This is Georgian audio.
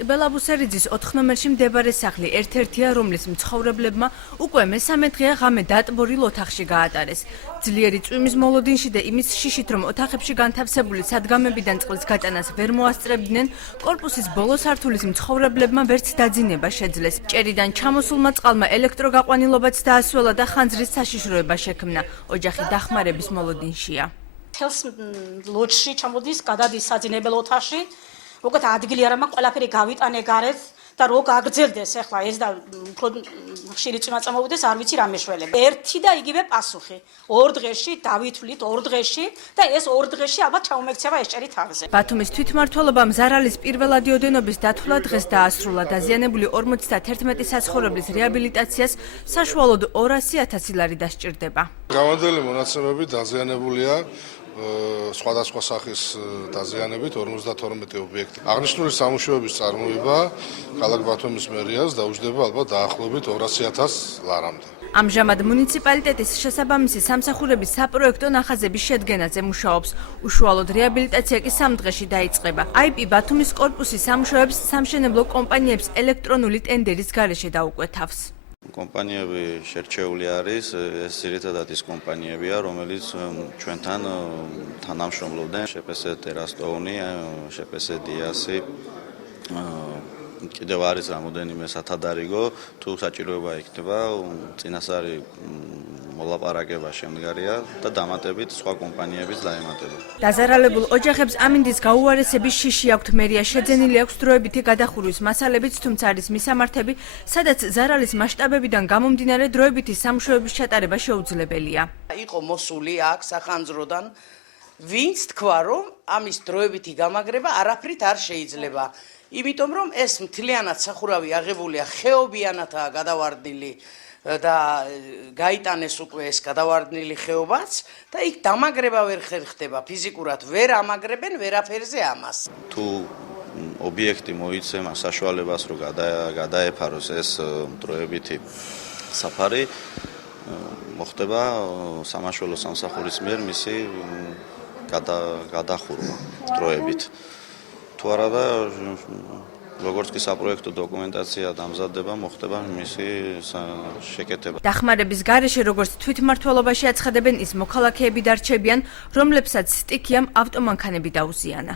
ტბელაბუსერიძის 4 ნომერში მდებარე სახლი ერთ-ერთია, რომლის მცხოვრებლებმა უკვე მესამე დღეა ღამე დატბორილ ოთახში გაატარეს. ძლიერი წვიმის მოლოდინში და იმის შიშით, რომ ოთახებში განთავსებული სადგამებიდან წყლის გატანას ვერ მოასწრებდნენ, კორპუსის ბოლო სართულის მცხოვრებლებმა ვერც დაძინება შეძლეს. ჭერიდან ჩამოსულმა წყალმა ელექტროგაყვანილობაც დაასვლა და ხანძრის საშიშროება შექმნა. ოჯახი დახმარების მოლოდინშია. თელს ლოჯში ჩამოდის, გადადის საძინებელ ოთახში. Როგორც ადგილი არ მაქვს, ყველაფერი გავიტანე გარეთ და რო გაგრძელდეს ახლა ეს და უფრო ხშირი წვიმა წამოვიდეს, არ ვიცი რა მეშველება. ერთი და იგივე პასუხი. 2 დღეში დავითვლით, 2 დღეში და ეს 2 დღეში ალბათ ჩაუმექცევა ეს ჭერი თავზე. ბათუმის თვითმმართველობამ ზარალის პირველადი ოდენობის დათვლა დღეს დაასრულა. დაზიანებული 51 საცხოვრებლის რეაბილიტაციას საშუალოდ 200,000 ლარი დასჭირდება. Გამოდელი მონაცემები დაზიანებულია სხვადასხვა სახის დაზიანებით 52 ობიექტი. აღნიშნული სამუშაოების წარმოება ქალაქ ბათუმის მერიას დაუჯდება ალბათ დაახლოებით 200,000 ლარამდე. ამჟამად მუნიციპალიტეტის შესაბამისი სამსახურების საპროექტო ნახაზების შედგენაზე მუშაობს. უშუალოდ რეაბილიტაცია კი 3 დღეში დაიწყება. IP ბათუმის კორპუსის სამუშაოებს სამშენებლო კომპანიებს ელექტრონული ტენდერის გარეშე დაუკვეთავს. კომპანიები შერჩეული არის, ეს ძირითადად ის კომპანიებია, რომელიც ჩვენთან თანამშრომლობდნენ, შპს ტერასტოუნი, შპს დიასი, კიდევ არის რამოდენიმე სათადარიგო, თუ საჭიროება იქნება, წინასწარი მოლაპარაკება შემდგარია და დამატებით სხვა კომპანიების დაემატება. დაზარალებულ ოჯახებს ამინდის გაუარესების შიში აქვთ, მერია შეძენილი აქვს დროებითი გადახურვის მასალებიც, თუმცა არის მისამართები, სადაც ზარალის მასშტაბებიდან გამომდინარე დროებითი სამუშაოების ჩატარება შეუძლებელია. იყო მოსული აქ სახანძროდან, ვინც თქვა, რომ ამის დროებითი გამაგრება არაფრით არ შეიძლება. იმიტომ რომ ეს მთლიანად სახურავი აღებულია ხეობიანათაა გადავარდნილი და გაიტანეს უკვე ეს გადავარდნილი ხეობაც და იქ დამაგრება ვერ ხერხდება, ფიზიკურად ვერ ამაგრებენ ვერაფერზე ამას. თუ ობიექტი მოიცემა საშუალებას, რომ გადაეფაროს ეს დროებითი საფარი, მოხდება სამაშველო სამსახურის მიერ მისი გადახურვა დროებით. თუ არა და როგორც კი საპროექტო დოკუმენტაცია დამზადდება, მოხდება მისი შეკეთება. დახმარების გარეშე, როგორც თვითმმართველობაში აცხადებენ, ის მოქალაქეები დარჩებიან, რომლებსაც სტიქიამ ავტომანქანები დაუზიანა.